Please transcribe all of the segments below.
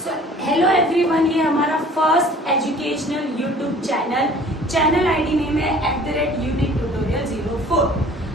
Hello everyone, ये हमारा first educational YouTube channel ID name है @uniquetutorial04।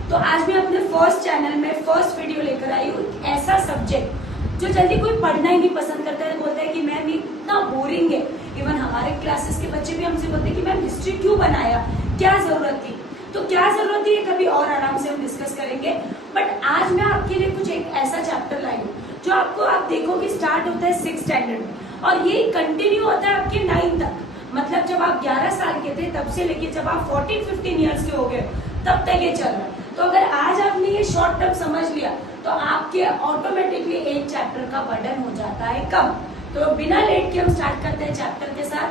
तो आज मैं अपने फर्स्ट चैनल में फर्स्ट वीडियो लेकर आई हूँ ऐसा सब्जेक्ट जो जल्दी कोई पढ़ना ही नहीं पसंद करता है। बोलता है कि मैम ये इतना बोरिंग है। इवन हमारे क्लासेस के बच्चे भी हमसे बोलते हैं कि मैम हिस्ट्री क्यों बनाया, क्या जरूरत थी। तो क्या जरूरत थी ये कभी और आराम से हम डिस्कस करेंगे। बट आज मैं आपके लिए कुछ एक ऐसा चैप्टर लाई हूँ जो आपको आप देखोगे स्टार्ट होता है 6th स्टैंडर्ड में और ये कंटिन्यू होता है आपके 9 तक। मतलब जब आप 11 साल के थे तब से लेके जब आप 14-15 ईयर्स के हो गए तब तक ये चल रहा है। तो अगर आज आपने ये शॉर्ट टर्म समझ लिया तो आपके ऑटोमेटिकली एक चैप्टर का बर्डन हो जाता है कम। तो बिना लेट के हम स्टार्ट करते हैं चैप्टर के साथ।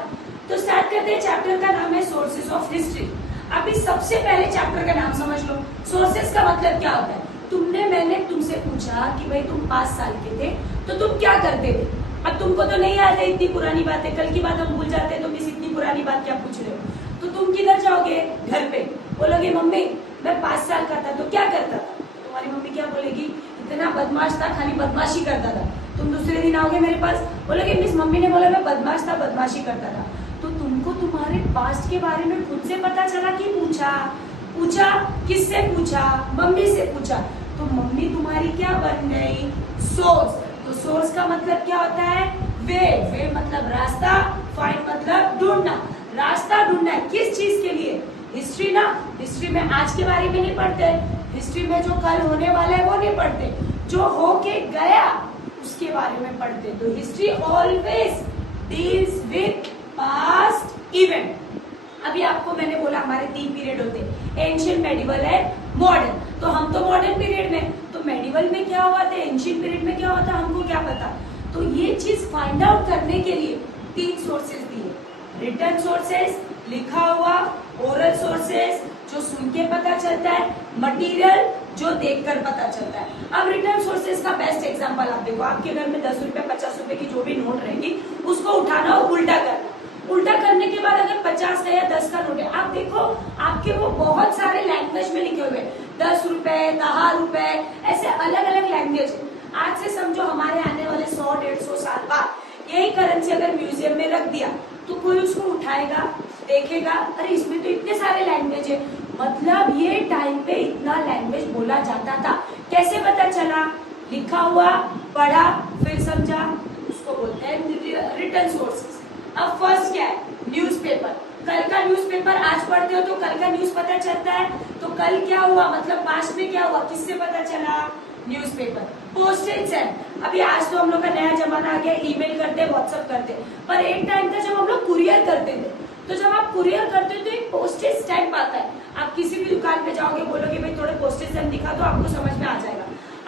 तो स्टार्ट करते हैं, चैप्टर का नाम है सोर्सेज ऑफ हिस्ट्री। अभी सबसे पहले चैप्टर का नाम समझ लो। सोर्सेज का मतलब क्या होता है। मैंने तुमसे पूछा कि भाई तुम 5 साल के थे तो तुम क्या करते थे। अब तुमको तो नहीं याद है, इतनी पुरानी बात है, कल की बात हम भूल जाते हैं, तुम इस इतनी पुरानी बात क्या पूछ रहे हो। तो तुम किधर जाओगे, घर पे बोलोगे मम्मी मैं 5 साल का था तो क्या करता था। तुम्हारी मम्मी क्या बोलेगी, इतना बदमाश था, खाली बदमाशी करता था। तुम दूसरे दिन आओगे मेरे पास, बोलोगे मिस मम्मी ने बोला मैं बदमाश था, बदमाशी करता था। तो तुमको तुम्हारे पास्ट के बारे में खुद से पता चला कि पूछा किससे पूछा, मम्मी से पूछा। तो मम्मी तुम्हारी क्या बन गई, सोर्स। तो सोर्स का मतलब क्या होता है, वे मतलब रास्ता, फाइंड मतलब ढूंढना। रास्ता ढूंढना है किस चीज के लिए, हिस्ट्री ना। हिस्ट्री में आज के बारे में नहीं पढ़ते, हिस्ट्री में जो कल होने वाला है वो नहीं पढ़ते, जो होके गया उसके बारे में पढ़ते। तो history always deals with past event. अभी आपको मैंने बोला हमारे 3 पीरियड होते हैं, एंशियंट, मेडिवल है, मॉडर्न। तो हम तो मॉडर्न पीरियड में, तो मेडिवल में क्या हुआ था, एंशियंट पीरियड में क्या हुआ था, हमको क्या पता। तो ये चीज फाइंड आउट करने के लिए 3 सोर्सेज दिए, रिटन सोर्सेज, लिखा हुआ, ओरल सोर्सेज जो सुन के पता चलता है, मटेरियल जो देखकर पता चलता है। अब रिटर्न सोर्सेज का बेस्ट एग्जांपल आप देखो, आपके घर में 10 रुपए 50 रुपए की जो भी नोट रहेगी उसको उठाना और उल्टा करना। उल्टा करने के बाद अगर 50 का या 10 का नोट है, आप देखो आपके वो बहुत सारे लैंग्वेज में लिखे हुए, 10 रुपए, 10 रुपए, ऐसे अलग अलग लैंग्वेज। आज से समझो हमारे आने वाले 100-150 साल बाद यही करेंसी अगर म्यूजियम में रख दिया तो कोई उसको उठाएगा, देखेगा, अरे इसमें तो इतने सारे लैंग्वेज है। मतलब ये टाइम पे इतना लैंग्वेज बोला जाता था। कैसे पता चला, लिखा हुआ, पढ़ा, फिर समझा, उसको बोलते हैं रिटन सोर्सेस। अब फर्स्ट क्या है, न्यूज़पेपर। कल का न्यूज़पेपर आज पढ़ते हो तो कल का न्यूज पता चलता है। तो कल क्या हुआ, मतलब पास्ट में क्या हुआ, किससे पता चला, न्यूज़पेपर। पोस्टेज स्टैम्प, अभी आज तो हम लोग का नया जमाना आ गया, ईमेल करते, व्हाट्सएप करते, पर एक टाइम था जब हम लोग कुरियर करते थे। तो जब आप कुरियर करते हो तो एक पोस्टेज स्टैम्प आता है। आप किसी भी दुकान पे जाओगे, बोलोगे भाई थोड़े पोस्टेज स्टैम्प दिखा दो, आपको समझ में आ जाएगा।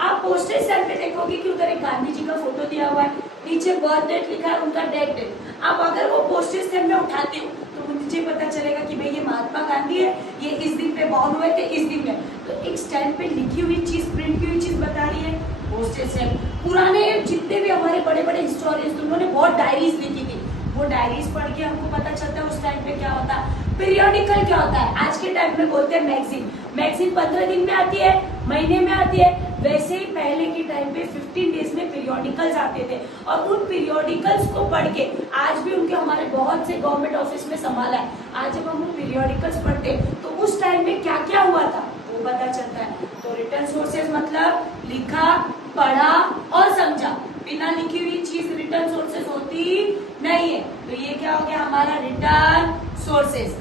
आप पोस्टेज स्टैम्प पे देखोगे कि उधर एक गांधी जी का फोटो दिया हुआ है, नीचे बर्थ डेट लिखा है, उनका डेट। आप अगर वो पोस्टेज स्टैम्प में उठाते हो तो मुझे पता चलेगा कि भाई ये महात्मा गांधी है, ये इस दिन पे बॉर्न हुए थे, इस दिन में। तो एक स्टैम्प पे लिखी हुई चीज, प्रिंट की हुई चीज बता रही है, पोस्टेज स्टैम्प। पुराने जितने भी हमारे बड़े बड़े हिस्टोरियंस, उन्होंने बहुत डायरीज लिखी थी, वो डायरीज पढ़ के हमको पता चलता है उस टाइम पे क्या होता है। पीरियोडिकल क्या होता है, आज के टाइम में बोलते हैं मैगजीन। मैगजीन 15 दिन में आती है, महीने में आती है। वैसे ही पहले के टाइम पे 15 डेज में पीरियोडिकल्स आते थे और उन पीरियोडिकल्स को पढ़ के आज भी उनके हमारे बहुत से गवर्नमेंट ऑफिस में संभाला है। आज जब हम पीरियोडिकल्स पढ़ते तो उस टाइम में क्या क्या हुआ था वो पता चलता है। तो रिटर्न सोर्सेज मतलब लिखा, पढ़ा और समझा। बिना लिखी हुई चीज रिटर्न सोर्सेज होती नहीं है। तो ये क्या हो गया हमारा रिटर्न सोर्सेज।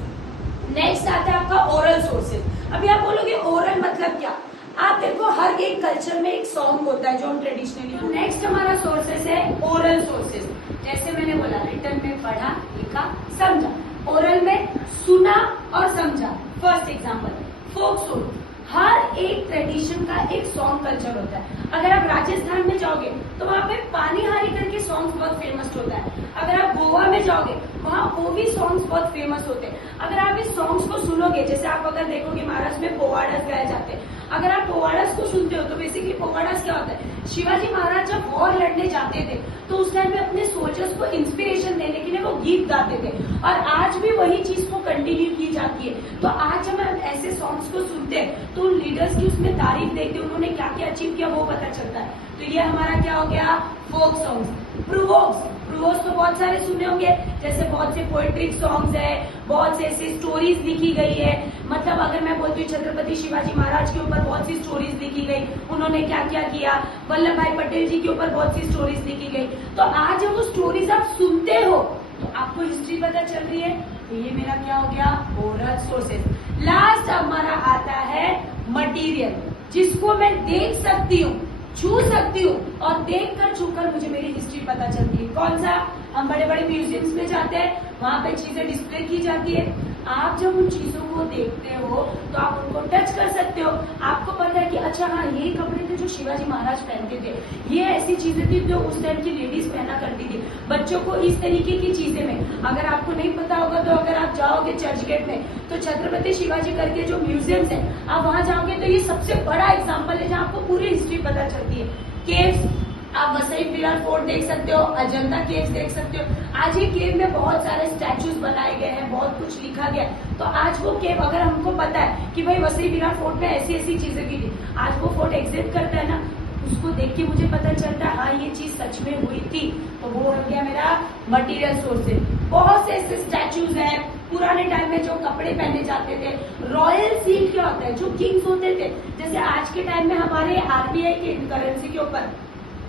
नेक्स्ट आता है आपका ओरल सोर्सेज। अभी आप बोलोगे ओरल मतलब क्या, आप देखो हर एक कल्चर में एक सॉन्ग होता है जो हम ट्रेडिशनली। नेक्स्ट हमारा सोर्सेज है ओरल सोर्सेज। जैसे मैंने बोला रिटर्न में पढ़ा, लिखा, समझा, ओरल में सुना और समझा। फर्स्ट एग्जांपल फोक सॉन्ग, हर एक ट्रेडिशन का एक सॉन्ग कल्चर होता है। अगर आप राजस्थान में जाओगे तो वहाँ पे पानीहारी करके सॉन्ग्स बहुत फेमस होता है। अगर आप गोवा में जाओगे वहाँ ओवी सॉन्ग्स बहुत फेमस होते हैं। अगर आप इस सॉन्ग्स को सुनोगे, जैसे आप अगर देखोगे महाराष्ट्र में पोवाड़ास गाए जाते हैं, अगर आप पोवाड़ास को सुनते हो तो बेसिकली पोवाड़ास क्या होता है, शिवाजी महाराज जब वॉर लड़ने जाते थे तो उस टाइम में अपने सोल्जर्स को इंस्पिरेशन देने के लिए वो गीत गाते थे और आज भी वही चीज को कंटिन्यू की जाती है। तो आज जब हम ऐसे सॉन्ग्स को सुनते हैं तो उन लीडर्स की उसमें तारीफ देखते, उन्होंने क्या क्या अचीव किया वो पता चलता है। तो ये हमारा क्या हो गया, फोक सॉन्ग्स। प्रोवर्ब्स क्लोज तो बहुत सारे सुने होंगे, जैसे बहुत से पोएट्रिक सॉन्ग्स है, बहुत से ऐसी स्टोरीज लिखी गई है। मतलब अगर मैं बोलती हूँ छत्रपति शिवाजी महाराज के ऊपर बहुत सी स्टोरीज लिखी गई, उन्होंने क्या क्या किया, वल्लभ भाई पटेल जी के ऊपर बहुत सी स्टोरीज लिखी गई। तो आज जब वो स्टोरीज आप सुनते हो तो आपको हिस्ट्री पता चल रही है। तो ये मेरा क्या हो गया, ओरल सोर्सेज। लास्ट हमारा आता है मटीरियल, जिसको मैं देख सकती हूँ, छू सकती हूँ, और देख कर छू कर मुझे मेरी हिस्ट्री पता चलती है। कौन सा, हम बड़े बड़े म्यूजियम्स में जाते हैं, वहां पे चीजें डिस्प्ले की जाती है। आप जब उन चीजों को देखते हो तो आप उनको टच कर सकते हो। आपको पता है कि अच्छा हाँ, ये कपड़े थे जो शिवाजी महाराज पहनते थे, ये ऐसी चीजें थी जो उस टाइम की लेडीज पहना करती थी। बच्चों को इस तरीके की चीजें में, अगर आपको नहीं पता होगा तो अगर आप जाओगे चर्च गेट में तो छत्रपति शिवाजी करके जो म्यूजियम्स है, आप वहां जाओगे तो ये सबसे बड़ा एग्जाम्पल है जहाँ आपको पूरी हिस्ट्री पता चलती है। केव्स, आप वसई विरार फोर्ट देख सकते हो, अजंता केव्स देख सकते हो। आज ये केव में बहुत सारे स्टैचूज बनाए गए हैं, बहुत कुछ लिखा गया। तो आज वो केव, अगर हमको पता है कि भाई वसई विरार फोर्ट में ऐसी ऐसी चीजें की थी, आज वो फोर्ट एग्जिस्ट करता है ना, उसको देख के मुझे पता चलता है हाँ ये चीज सच में हुई थी। तो वो हो गया मेरा मटीरियल सोर्सेज। बहुत से ऐसे स्टैचूज हैं, पुराने टाइम में जो कपड़े पहने जाते थे। रॉयल सील क्या होता है, जो किंग्स होते थे, जैसे आज के टाइम में हमारे आरबीआई के करेंसी के ऊपर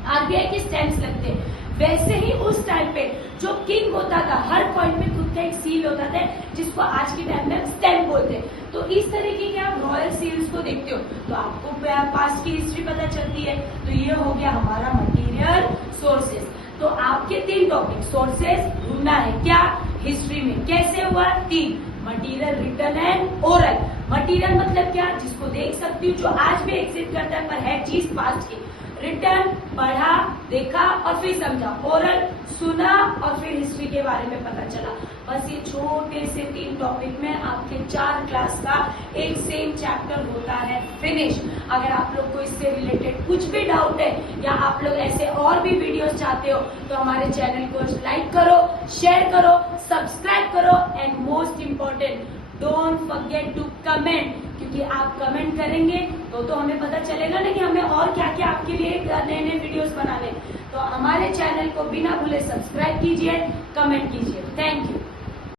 आरबीआई के स्टैंप्स लगते हैं, वैसे ही उस टाइम पे जो किंग होता था, हर पॉइंट में खुद का एक सील होता था, जिसको आज के टाइम में स्टैंप बोलते हैं। तो इस तरीके के आप रॉयल सील्स को देखते हो तो आपको पास्ट की हिस्ट्री पता चलती है। तो ये हो गया हमारा मटीरियल सोर्सेज। तो आपके 3 टॉपिक, सोर्सेज ढूंढना है क्या, हिस्ट्री में कैसे हुआ, 3, material, written and oral. Material मतलब क्या, जिसको देख सकती हूँ, जो आज भी एग्जिस्ट करता है पर है चीज पास्ट की। रिटर्न, पढ़ा, देखा और फिर समझा। ओरल, सुना और फिर हिस्ट्री के बारे में पता चला। बस ये छोटे से 3 टॉपिक में आपके 4 क्लास का एक सेम चैप्टर होता है फिनिश। अगर आप लोग को इससे रिलेटेड कुछ भी डाउट है या आप लोग ऐसे और भी वीडियोस चाहते हो तो हमारे चैनल को लाइक करो, शेयर करो, सब्सक्राइब करो and most important, don't forget to comment, क्योंकि आप कमेंट करेंगे तो हमें पता चलेगा ना कि हमें और क्या क्या आपके लिए नए नए वीडियोस बनाने। तो हमारे चैनल को बिना भूले सब्सक्राइब कीजिए, कमेंट कीजिए। Thank you.